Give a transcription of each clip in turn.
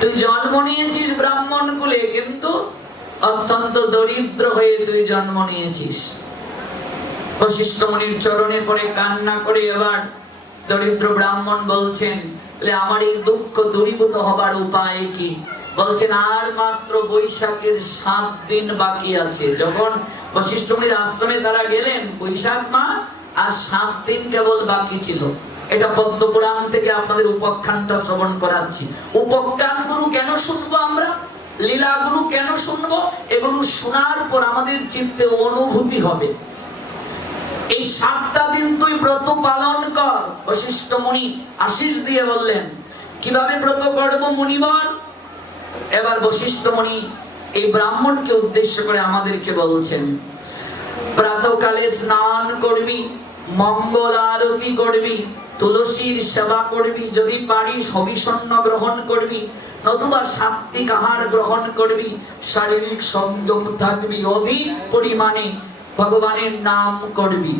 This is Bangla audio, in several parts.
তুই জন্ম নিয়েছিস ব্রাহ্মণ কুলে, কিন্তু অত্যন্ত দরিদ্র হয়ে তুই জন্ম নিয়েছিস। বশিষ্ঠ মুনির চরণে পড়ে কান্না করে এবার দরিদ্র ব্রাহ্মণ বলছেন, আমার এই দুঃখ দূরীভূত হবার উপায় কি? বলছেন, আর মাত্র বৈশাখের 7 দিন বাকি আছে। যখন বশিষ্ঠ মুনির আশ্রমে তারা গেলেন, বৈশাখ মাস আর 7 দিন কেবল বাকি ছিল। এটা পদ্ম পুরাণ থেকে আপনাদের উপাখ্যানটা শ্রবণ করাচ্ছি। উপাখ্যানগুলো কেন শুনবো আমরা, লীলাগুলো কেন শুনবো? এগুলো শোনার পর আমাদের চিত্তে অনুভূতি হবে। এই 7টা দিন তুই ব্রত পালন কর। বশিষ্ঠ মুনি আশীষ দিয়ে বললেন, কিভাবে ব্রত করব মুনিবর? এবার বশিষ্ঠ মুনি এই ব্রাহ্মণকে উদ্দেশ্য করে আমাদেরকে বলছেন, প্রাতঃকালে স্নান করবি, মঙ্গল আরতি করবি, তুলসীর সেবা করবি, যদি পারিস হবিষণ্য গ্রহণ করবি, নতুবা সাত্বিক আহার গ্রহণ করবি, শারীরিক সংযম থাকবি, অধিক পরিমাণে ভগবানের নাম করবি।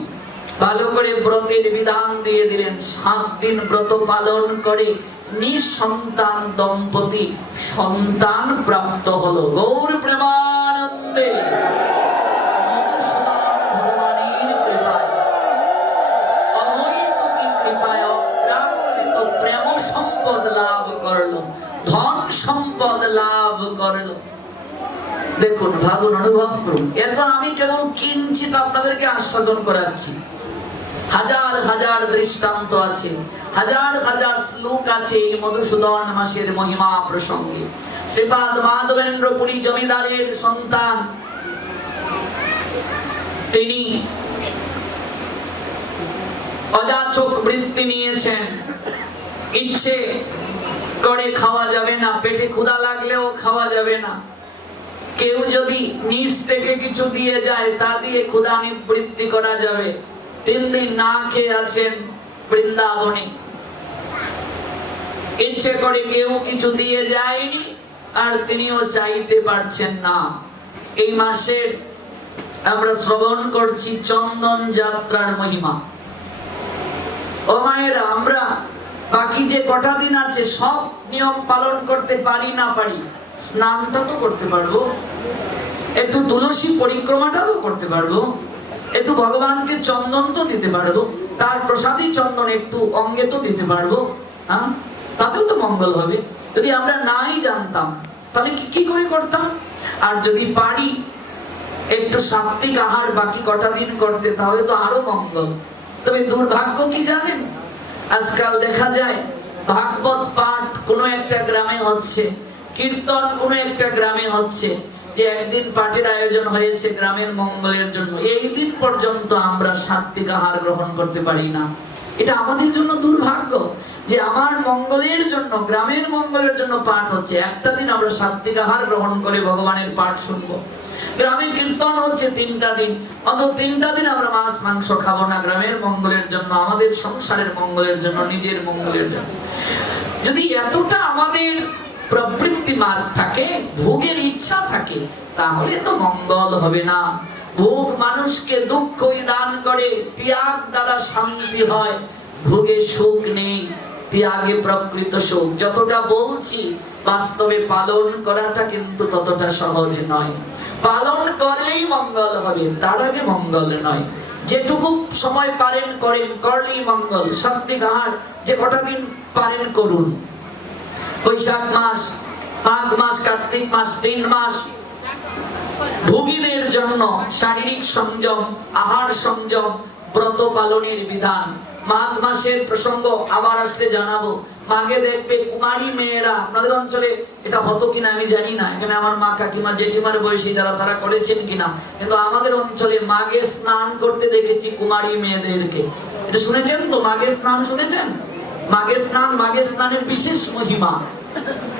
ভালো করে ব্রতের বিধান দিয়ে দিলেন। 7 দিন ব্রত পালন করে নিঃসন্তান দম্পতি সন্তান প্রাপ্ত হলো। গৌর প্রেমানন্দে ভগবানের কৃপায়, অহৈতুকী কৃপায় অপ্রাকৃত প্রেম সম্পদ লাভ করলো, ধন সম্পদ লাভ করলো। দেখুন, ভাবুন, অনুভব করুন। এত আমি কেবল কিঞ্চিত আপনাদেরকে আস্বাদন করাচ্ছি। হাজার হাজার দৃষ্টান্ত আছে, হাজার হাজার শ্লোক আছে এই মধুসূদন মাসের মহিমা প্রসঙ্গে। শ্রীপাদ মাধবেন্দ্র পুরী জমিদারের সন্তান, তিনি অযাচক বৃত্তি নিয়েছেন। ইচ্ছে করে খাওয়া যাবে না, পেটে ক্ষুধা লাগলেও খাওয়া যাবে না। কেউ যদি নিজ থেকে কিছু দিয়ে যায়, তা দিয়ে ক্ষুধা নিবৃত্তি করা যাবে। 3 দিন না খেয়ে আছেন বৃন্দাবনে। ইচ্ছে করে কেউ কিছু দিয়ে যায়নি, আর তিনিও চাইতে পারছেন না। এই মাসের আমরা শ্রবণ করছি চন্দন যাত্রার মহিমা। ও মায়েরা, আমরা বাকি যে কটা দিন আছে সব নিয়ম পালন করতে পারি না পারি, স্নানটা তো করতে পারবো, একটু তুলসী পরিক্রমাটা তো করতে পারবো, একটু ভগবানকে চন্দন তো দিতে পারবো, তার প্রসাদী চন্দন একটু অঙ্গে তো দিতে পারবো। হ্যাঁ, তাতেও তো মঙ্গল হবে। যদি আমরা নাই জানতাম তাহলে কি করে করতাম? আর যদি পারি একটু সাত্বিক আহার বাকি কটা দিন করতে, তাহলে তো আরো মঙ্গল। তবে দুর্ভাগ্য কি জানেন, আজকাল দেখা যায় ভাগবত পাঠ কোনো একটা গ্রামে হচ্ছে, কীর্তন কোনো একটা গ্রামে হচ্ছে, যে একদিন পাঠের আয়োজন হয়েছে গ্রামের মঙ্গলের জন্য, এই দিন পর্যন্ত আমরা সাত্বিক আহার গ্রহণ করতে পারি না। এটা আমাদের জন্য দুর্ভাগ্য যে আমার মঙ্গলের জন্য, গ্রামের মঙ্গলের জন্য পাঠ হচ্ছে, একটা দিন আমরা সাত্বিক আহার গ্রহণ করে ভগবানের পাঠ শুনবো। গ্রামে কীর্তন হচ্ছে 3টা দিন, অন্তত 3টা দিন আমরা মাছ মাংস খাবো না, গ্রামের মঙ্গলের জন্য, আমাদের সংসারের মঙ্গলের জন্য, নিজের মঙ্গলের জন্য। যদি এতটা আমাদের প্রবৃত্তি মার্গ থাকে, ভোগের ইচ্ছা থাকে, তাহলে তো মঙ্গল হবে না। ভোগ মানুষকে দুঃখ দান করে, ত্যাগ দ্বারা শান্তি হয়। ভোগে সুখ নেই, ত্যাগে প্রকৃত সুখ। যতটা বলছি বাস্তবে পালন করাটা কিন্তু ততটা সহজ নয়। পালন করলেই মঙ্গল হবে, তার আগে মঙ্গল নয়। যেটুকু সময় পারেন করেন, করলেই মঙ্গল। সাত্বিক আহার যে কটা দিন পারেন করুন। বৈশাখ মাস, মাঘ মাস, কার্তিক মাস, 3 মাস ভোগীদের জন্য শারীরিক সংযম, আহার সংযম, ব্রত পালনের বিধান। মাঘ মাসের প্রসঙ্গ আবার আসলে জানাবো। মাঘে দেখবে কুমারী মেয়েরা, আপনাদের অঞ্চলে এটা হতো কিনা আমি জানি না, এখানে আমার মা কাকিমা জেঠিমার বয়সী যারা, তারা করেছেন কিনা, কিন্তু আমাদের অঞ্চলে মাঘে স্নান করতে দেখেছি কুমারী মেয়েদেরকে। এটা শুনেছেন তো? মাঘে স্নান শুনেছেন? মাঘে স্নান, মাঘে স্নানের বিশেষ মহিমা।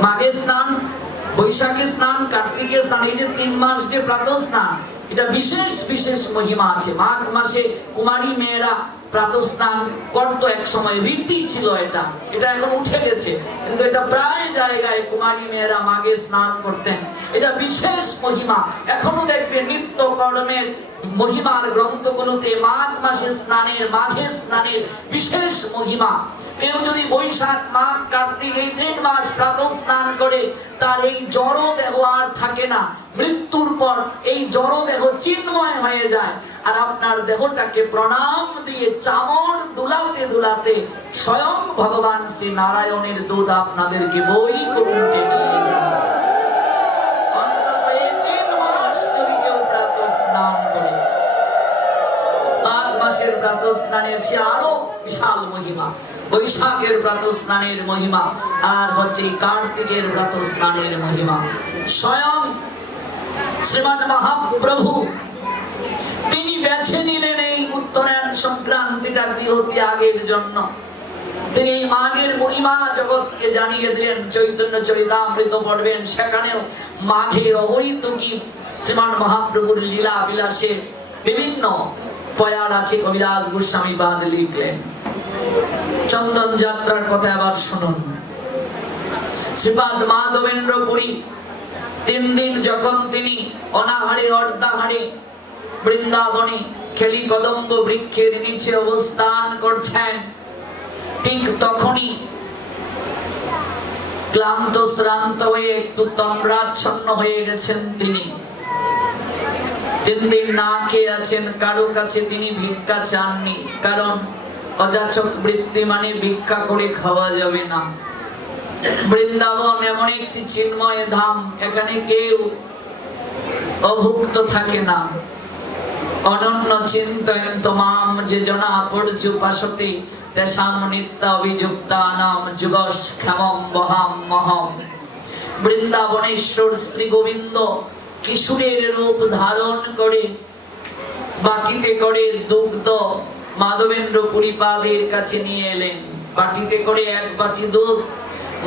মাঘে স্নান, বৈশাখে স্নান, কার্তিকে স্নান, এই যে 3 মাস যে প্রাতঃ স্নান, এটা বিশেষ বিশেষ মহিমা আছে। মাঘ মাসে কুমারী মেয়েরা প্রাতঃ স্নান করতো, এক সময় রীতি ছিল এটা, এটা এখন উঠে গেছে, কিন্তু এটা প্রায় জায়গায় কুমারী মেয়েরা মাঘে স্নান করতেন। এটা বিশেষ মহিমা। এখনো দেখবে নিত্য কর্মের মহিমার গ্রন্থগুলোতে মাঘ মাসে স্নানের, মাঘে স্নানের বিশেষ মহিমা। কেউ যদি বৈশাখ মাঘ কার্তিক এই 3 মাস প্রাতঃ স্নান করে, তার এই জড় দেহ আর থাকে না। মৃত্যুর পর এই জড় দেহ চিন্ময় হয়ে যায়। আর আপনার দেহটাকে প্রণাম দিয়ে চামড় দুলাতে দুলাতে স্বয়ং ভগবান শ্রী নারায়ণের দুধ আপনাদেরকে বই করতে নিয়ে যায়। অন্তত এই 3 মাস যদি কেউ প্রাতঃ স্নান করে, মাঘ মাসের প্রাতঃ স্নানের চেয়ে আরো বিশাল মহিমা, বৈশাখের প্রাতঃ স্নানের মহিমা, আর হচ্ছে কার্তিকের প্রাতঃ স্নানের মহিমা। স্বয়ং শ্রীমান মহাপ্রভু তিনি বেছে নিলেন এই উত্তরায়ণ সংক্রান্তিটা গৃহত্যাগের জন্য। তিনি মাঘের মহিমা জগৎকে জানিয়ে দিলেন। চৈতন্য চরিতামৃত পড়বেন, সেখানেও মাঘের অহৈতুকী শ্রীমান মহাপ্রভুর লীলা বিলাসের বিভিন্ন পয়ার আছে। কবিরাজ গোস্বামী পাদ লিখলেন। চন্দন যাত্রার কথা আবার শুনুন। শ্রীপাদ মাধবেন্দ্র পুরী 3 দিন যখন তিনি অনাহারে অর্ধাহারে বৃন্দাবনে খেলি কদম্ব বৃক্ষের নিচে অবস্থান করছেন, ঠিক তখনই ক্লান্ত শ্রান্ত হয়ে একটু তন্দ্রাচ্ছন্ন হয়ে গেছেন তিনি। 3 দিন না খেয়ে আছেন, কারো কাছে তিনি ভিক্ষা চাননি, কারণ অযাচক বৃত্তি মানে ভিক্ষা করে খাওয়া যাবে না। বৃন্দাবন এমন একটি চিন্ময় ধাম, এখানে কেউ অভুক্ত থাকে না। অনন্য চিন্তয়ন্ত মাম যে জনা পর্যুপাসতে তেষাং নিত্য অভিযুক্তানাম যুগক্ষেমং বহাম মহম। বৃন্দাবনেশ্বর শ্রী গোবিন্দ কিশোরের রূপ ধারণ করে বাটিতে করে দুগ্ধ মাধবেন্দ্র পুরী পাদের কাছে নিয়ে এলেন। বাটিতে করে 1 বাটি দুধ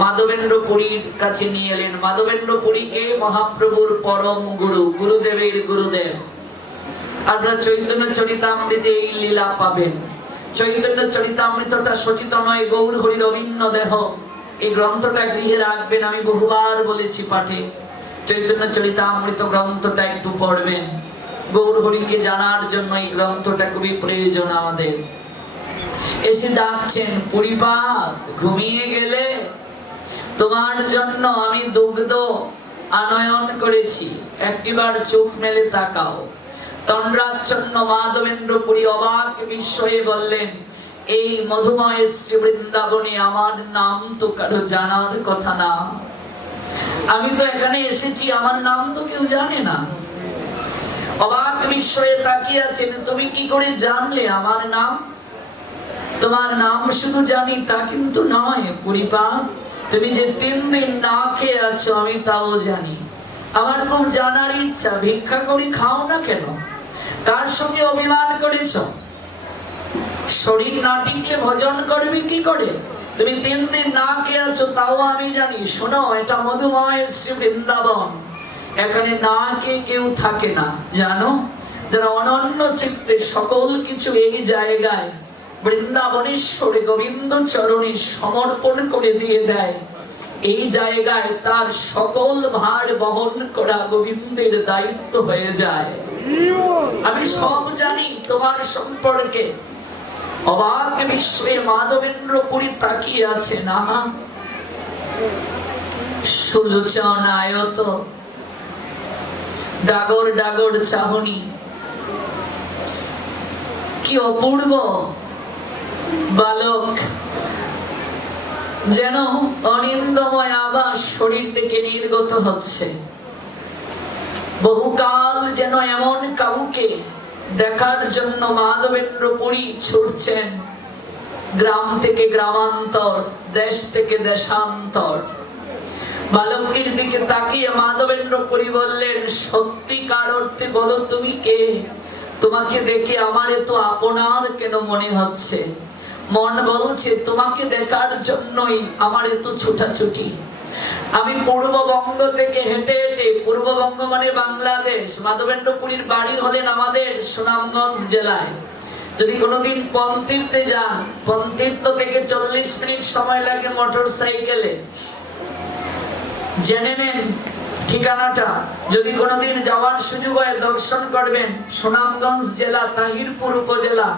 মাধবেন্দ্র পুরীর কাছে নিয়ে এলেন। মাধবেন্দ্র পুরীকে মহাপ্রভুর পরম গুরু, গুরুদেবের গুরুদেব। আপনারা চৈতন্য চরিতামৃতে এই লীলা পাবেন। চৈতন্য চরিতামৃতটা সচিত নয়, গৌর হরির অভিন্ন দেহ। এই গ্রন্থটা গৃহে রাখবেন, আমি বহুবার বলেছি পাঠে। চৈতন্য চরিতামৃত গ্রন্থটা একটু পড়বেন। গৌর হরিকে জানার জন্য এই গ্রন্থটা খুবই প্রয়োজন আমাদের। এসে ডাকছেন, পুরীপাদ ঘুমিয়ে গেলে? তোমার জন্য আমি দুগ্ধ আনয়ন করেছি, একটিবার চোখ মেলে তাকাও। তন্দ্রাচ্ছন্ন মাধবেন্দ্র পুরী অবাক বিস্ময়ে বললেন, এই মধুময় শ্রী বৃন্দাবনে আমার নাম তো কারো জানার কথা না। আমি তো এখানে এসেছি, আমার নাম তো কেউ জানে না। অবাক বিস্ময়ে তাকিয়ে আছেন, তুমি কি করে জানলে আমার নাম? তোমার নাম শুধু জানি তা কিন্তু নয় পুরীপাদ, তুমি যে 3 দিন না খেয়ে আছো আমি তাও জানি। আমার খুব জানার ইচ্ছা, ভিক্ষা করে খাও না কেন? কার সঙ্গে অভিমান করেছ? শরীর না টিকলে ভজন করবে কি করে? তুমি 3 দিন না খেয়ে আছো তাও আমি জানি। শোনো, এটা মধুময় শ্রী বৃন্দাবন, এখানে না খেয়ে কেউ থাকে না, জানো? যারা অনন্য চিত্তে সকল কিছু এই জায়গায় বৃন্দাবনেশ্বরে গোবিন্দ চরণে সমর্পণ করে দিয়ে দেয়, এই জায়গায় তার সকল ভার বহন করা গোবিন্দের দায়িত্ব হয়ে যায়। আমি সব জানি তোমার সম্পর্কে। অবাক বিস্ময়ে মাধবেন্দ্র পুরী তাকিয়ে আছে। না, সুলোচন আয়ত, ডাগর ডাগর চাহনি, কি অপূর্ব বালক, যেন অনিন্দময় আবাস শরীর থেকে নির্গত হচ্ছে। বহুকাল যেন এমন কাউকে দেখার জন্য মাধবেন্দ্র পুরী ছুটছেন, গ্রাম থেকে গ্রামান্তর, দেশ থেকে দেশান্তর। বালকের দিকে তাকিয়ে মাধবেন্দ্র পুরী বললেন, সত্যিকার অর্থে বলো তুমি কে? তোমাকে দেখে আমার এত আপনার কেন মনে হচ্ছে? মন বলছে তোমাকে দেখার জন্যই আমার এত ছুটাছুটি। আমি পূর্ববঙ্গ থেকে হেঁটে হেঁটে, পূর্ববঙ্গ মানে বাংলাদেশ, মাধবেন্দ্র পুরীর বাড়ি হলেন আমাদের সুনামগঞ্জ জেলায়। যদি কোনোদিন পন্তীর্থে যান, পন্তীর্থ থেকে 40 মিনিট সময় লাগে মোটর সাইকেলে। জেনে নেন ঠিকানাটা, যদি কোনোদিন যাওয়ার সুযোগ হয় দর্শন করবেন। সুনামগঞ্জ জেলা, তাহিরপুর উপজেলা,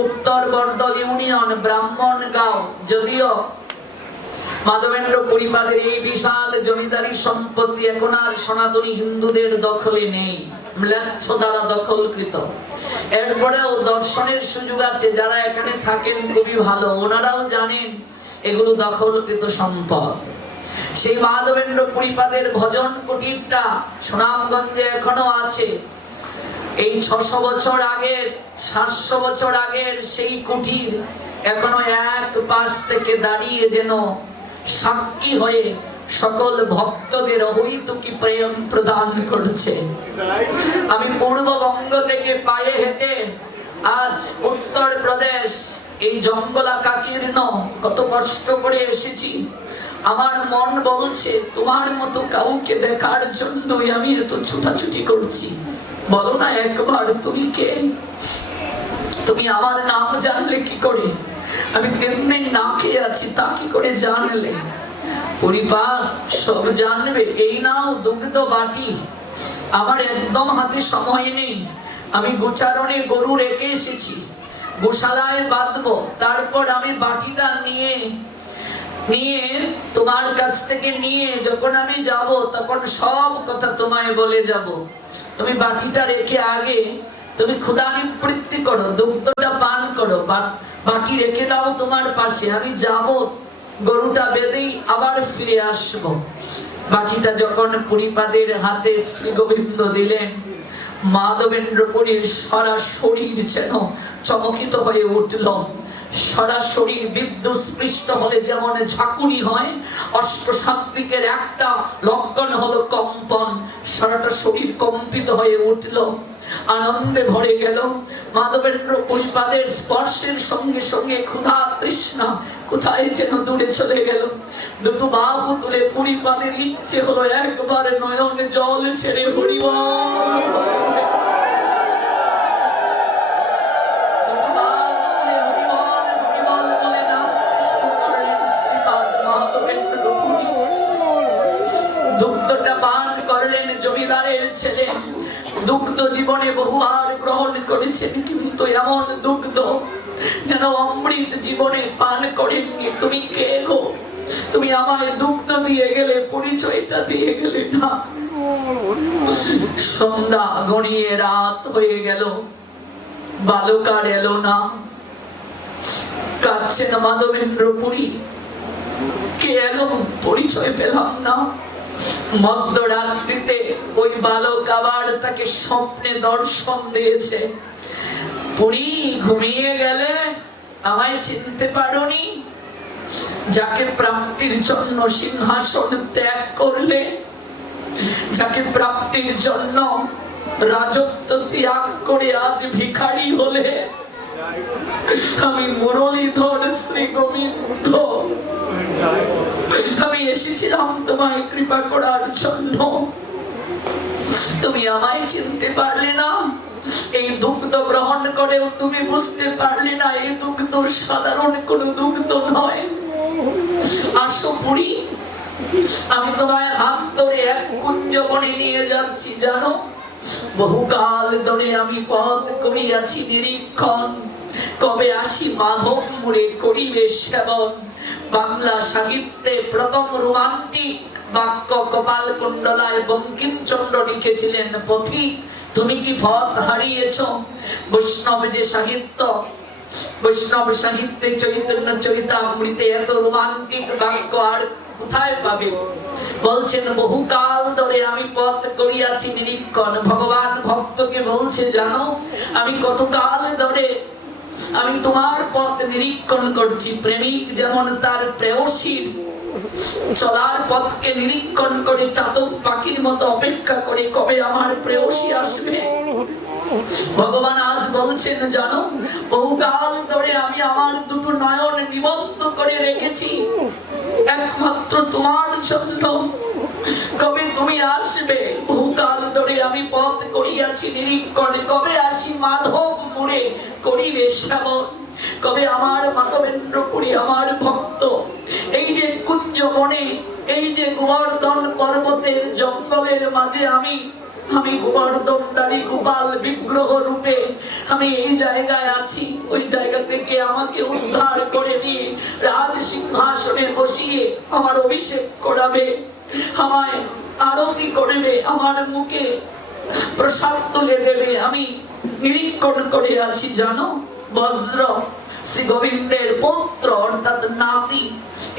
উত্তর বরদল ইউনিয়ন ব্রাহ্মণগাঁও। যদিও মাধবেন্দ্র পরিবারের এই বিশাল জমিদারি সম্পত্তি এখন আর সনাতনী হিন্দুদের দখলে নেই, ম্লেচ্ছ দ্বারা দখলকৃত। এরপরেও দর্শনের সুযোগ আছে, যারা এখানে থাকেন খুবই ভালো, ওনারাও জানেন এগুলো দখলকৃত সম্পদ। সেই মাধবেন্দ্র পরিবারের ভজন কুটিরটা সুনামগঞ্জে এখনো আছে। এই 600 বছর আগের 700 বছর আগের সেই কুটির এখনো এক পাশ থেকে দাঁড়িয়ে যেন সাক্ষী হয়ে সকল ভক্তদের অহৈতুকী প্রেম প্রদান করছে। আমি পূর্ববঙ্গ থেকে পায়ে হেঁটে আজ উত্তর প্রদেশ এই জঙ্গলাকাকীর্ণ কত কষ্ট করে এসেছি। আমার মন বলছে তোমার মতো কাউকে দেখার জন্যই আমি এত ছুটাছুটি করছি। বলো না একবার তুমি কে? তুমি আমার নাম জানলে কি করে? আমি 3 দিন না খেয়ে আছি, তা কি করে জানলে? পরিপাত সব জানবে। এই নাও দুগ্ধ বাটি, আমার একদম হাতে সময় নেই। আমি গোচারণে গরু রেখে এসেছি, গোশালায় বাঁধবো, তারপর আমি বাটিটা নিয়ে তোমার কাছ থেকে নিয়ে যখন আমি যাব তখন সব কথা তোমায় বলে যাব। তুমি বাটিটা রেখে আগে তুমি ক্ষুধা নিবৃত্তি করো, দুগ্ধটা পান করো, বাটি রেখে দাও তোমার পাশে। আমি যাব, গরুটা বেঁধেই আবার ফিরে আসবো। বাটিটা যখন পরিপাদের হাতে শ্রী গোবিন্দ দিলেন, মাধবেন্দ্র পুরীর সারা শরীর যেন চমকিত হয়ে উঠল। সারা শরীর বিদ্যুৎ স্পৃষ্ট হলে যেমন ঝাঁকুনি হয়, অষ্টসাত্ত্বিকের একটা লক্ষণ হলো কম্পন। সারাটা শরীর কম্পিত হয়ে উঠল, আনন্দে ভরে গেল। মাধবেন্দ্র পরিপাদের স্পর্শের সঙ্গে সঙ্গে ক্ষুধা তৃষ্ণা কোথায় যেন দূরে চলে গেল। দুটো বাহু তুলে পরিপাদের ইচ্ছে হলো একবার নয়নে জল ছেড়ে হরিবল। দুগ্ধটা পান করলেন জমিদারের ছেলে। দুগ্ধ জীবনে বহুবার গ্রহণ করেছেন, কিন্তু এমন দুগ্ধ যেন অমৃত জীবনে পান করেননি। তুমি কে গো? তুমি আমায় দুগ্ধ দিয়ে গেলে, পরিচয়টা দিয়ে গেলে না। সন্ধ্যা গড়িয়ে রাত হয়ে গেল, বালকার এলো না। কাঁদছেন মাধবেন্দ্র পুরী, কে এলো পরিচয় পেলাম না। মধ্যরাত্রিতে ওই বালক আবার তাকে স্বপ্নে দর্শন দিয়েছে। পুরী ঘুমিয়ে গেলে আমায় চিনতে পারোনি? যাকে প্রাপ্তির জন্য সিংহাসন ত্যাগ করলে, যাকে প্রাপ্তির জন্য রাজত্ব ত্যাগ করে আজ ভিখারি হলে, আমি মুরলীধর শ্রী গোবিন্দ। আমি এসেছিলাম তোমায় কৃপা করার জন্য, তুমি আমায় চিনতে পারলে না। এই দুগ্ধ গ্রহণ করেও তুমি বুঝতে পারলে না এই দুগ্ধ সাধারণ কোনো দুগ্ধ নয়। আসো পুরী, আমি তোমায় হাত ধরে এক কুঞ্জবনে নিয়ে যাচ্ছি। জানো, বহুকাল ধরে আমি পথ করিয়াছি নিরীক্ষণ, কবে আসি মাধব মুড়ে করিবে সেবন। বাংলা সাহিত্যে প্রথম রোমান্টিক বাক্য কপাল কুণ্ডলায় বঙ্কিমচন্দ্র লিখেছিলেন, পথিক তুমি কি পথ হারিয়েছ? বৈষ্ণব যে সাহিত্য, বৈষ্ণব সাহিত্যে চৈতন্য চরিতামৃতে এত রোমান্টিক বাক্য আর কোথায় পাবে? বলছেন বহুকাল ধরে আমি পথ করিয়াছি নিরীক্ষণ। ভগবান ভক্তকে বলছে, জানো আমি কতকাল ধরে আমি তোমার পথ নিরীক্ষণ করছি। প্রেমিক যেমন তার প্রেয়সীর চলার পথকে নিরীক্ষণ করে চাতক পাখির মতো অপেক্ষা করে কবে আমার প্রেয়সী আসবে। ভগবান আজ বলছেন, জানো বহুকাল ধরে আমি আমার দুটো নয়ন নিবদ্ধ করে রেখেছি একমাত্র তোমার জন্য। কবে তুমি আসবে? বহুকাল ধরে আমি পথ করিয়াছি নিরীক্ষণ, কবে আসি মাধব মুড়ে করিবে সেবন। কবে আমার মাধবেন্দ্র পুরী আমার ভক্ত এই যে কুঞ্জ বনে, এই যে গোবর্ধন পর্বতের জঙ্গলের মাঝে আমি আমি গোবর্ধনধারী গোপাল বিগ্রহ রূপে আমি এই জায়গায় আছি। ওই জায়গা থেকে আমাকে উদ্ধার করে নিয়ে রাজ সিংহাসনে বসিয়ে আমার অভিষেক করাবে, আমায় আরতি করবে, আমার মুখে প্রসাদ তুলে দেবে। আমি নিরীক্ষণ করে আছি। জানো, বজ্র শ্রী গোবিন্দের পুত্র অর্থাৎ নাতি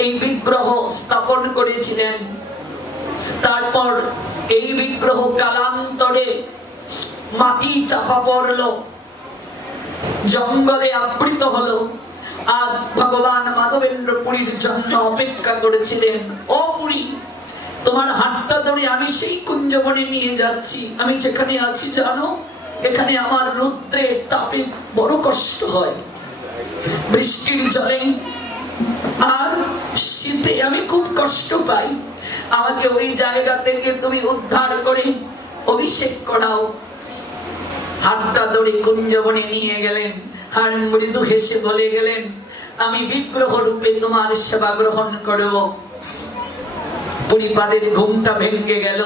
এই বিগ্রহ স্থাপন করেছিলেন। তারপর এই বিগ্রহ কালান্তরে মাটি চাপা পড়লো, জঙ্গলে আবৃত হলো। আজ ভগবান মাধবেন্দ্র পুরীর জন্য অপেক্ষা করেছিলেন। ও পুরী, তোমার হাতটা ধরে আমি সেই কুঞ্জবনে নিয়ে যাচ্ছি। আমি যেখানে আছি জানো, এখানে আমার রৌদ্রের তাপে বড় কষ্ট হয়, বৃষ্টির জলে আর শীতে আমি খুব কষ্ট পাই। আমাকে ওই জায়গা থেকে তুমি উদ্ধার করে অভিষেক করাও। হাতটা ধরে কুঞ্জবনে নিয়ে গেলেন, আর মৃদু হেসে বলে গেলেন, আমি বিগ্রহ রূপে তোমার সেবা গ্রহণ করব। পরিপাদের ঘুমটা ভেঙে গেল।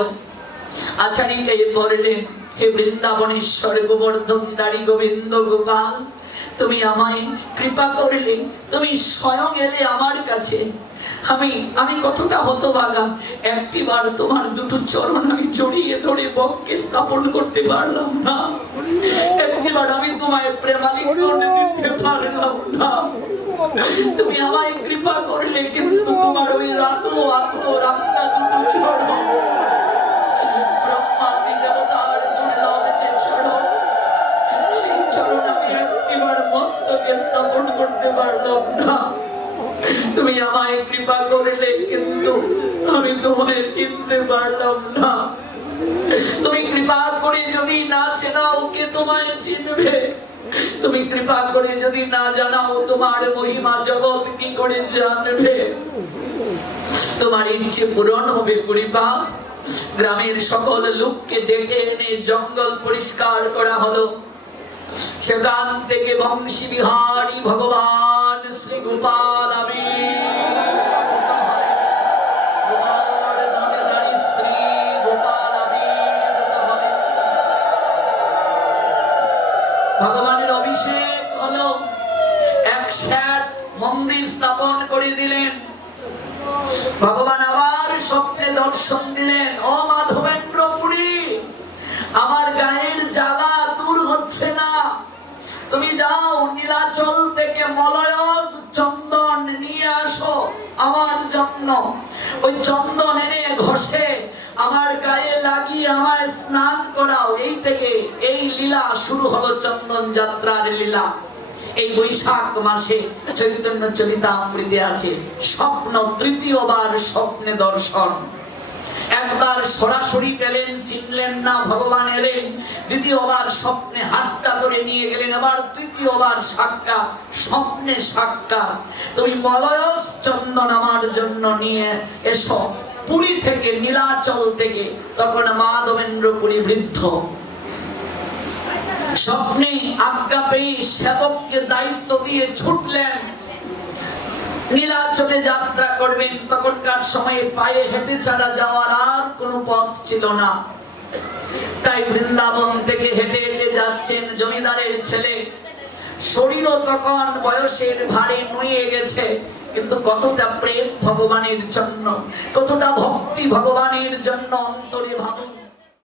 আচারিকা পড়লেন, হে বৃন্দাবনেশ্বর গোবর্ধনধারী গোবিন্দ গোপাল, তুমি আমায় কৃপা করলে, তুমি স্বয়ং এলে আমার কাছে। আমি কতটা হতভাগা, একটিবার তোমার দুটো চরণ আমি জড়িয়ে ধরে বক্ষে স্থাপন করতে পারলাম না, একটিবার আমি তোমায় প্রেমালিঙ্গন দিতে পারলাম না। তুমি আমায় কৃপা করলে, কিন্তু তোমার ওই রাতলো আতলো রামটা দুটো চরণ, ব্রহ্মাদি দেবতার দুর্লভ যে চরণ, সেই চরণ আমি একটিবার মস্তকে স্থাপন করতে পারলাম না। তুমি আমায় কৃপা করলে, কিন্তু আমি তোমায় চিনতে পারলাম না। তুমি কৃপা করে যদি না চেনাও, কে তোমায় চিনবে? তুমি কৃপা করে যদি না জানাও, তোমার মহিমা জগৎ কি করে জানবে? তোমার ইচ্ছে পূরণ হবে পুরীপাদ। গ্রামের সকল লোককে ডেকে এনে জঙ্গল পরিষ্কার করা হলো। সেখান থেকে বংশী বিহারী ভগবান শ্রী গোপাল ভগবানের অভিষেক হলো। এক শ্যাট মন্দির স্থাপন করে দিলেন। ভগবান আবার স্বপ্নে দর্শন দিলেন, ও মাধবেন্দ্র পুরী, আমার গায়ের জ্বালা দূর হচ্ছে না, তুমি যাও নীলাচল থেকে মলয়জ চন্দন নিয়ে আসো আমার জন্য। ওই চন্দন এনে ঘষে আমার গায়ে লাগিয়ে আমায় স্নান করাও। এই থেকে এই লীলা শুরু হলো, চন্দন যাত্রার লীলা। এই বৈশাখ মাসে চৈতন্য চরিতামৃতে আছে স্বপ্ন, তৃতীয়বার স্বপ্নে দর্শন। একবার সরাসরি পেলেন, চিনলেন না, ভগবান এলেন। দ্বিতীয়বার স্বপ্নে হাতটা ধরে নিয়ে গেলেন। আবার তৃতীয়বার সাক্ষাৎ, স্বপ্নে সাক্ষাৎ। তুমি মলয়জ চন্দন আমার জন্য নিয়ে এসো পুরী থেকে, নীলাচল থেকে। তখন মাধবেন্দ্র পুরী বৃদ্ধ। স্বপ্নে আজ্ঞা পেয়ে সেবককে দায়িত্ব দিয়ে ছুটলেন, নীলাচলে যাত্রা করবেন। তখনকার সময়ে পায়ে হেঁটে ছাড়া যাওয়ার আর কোনো পথ ছিল না। তাই বৃন্দাবন থেকে হেঁটে হেঁটে যাচ্ছেন জমিদারের ছেলে। শরীরও তখন বয়সের ভারে নুয়ে গেছে, কিন্তু কতটা প্রেম ভগবানের জন্য, কতটা ভক্তি ভগবানের জন্য অন্তরে ভাবুক।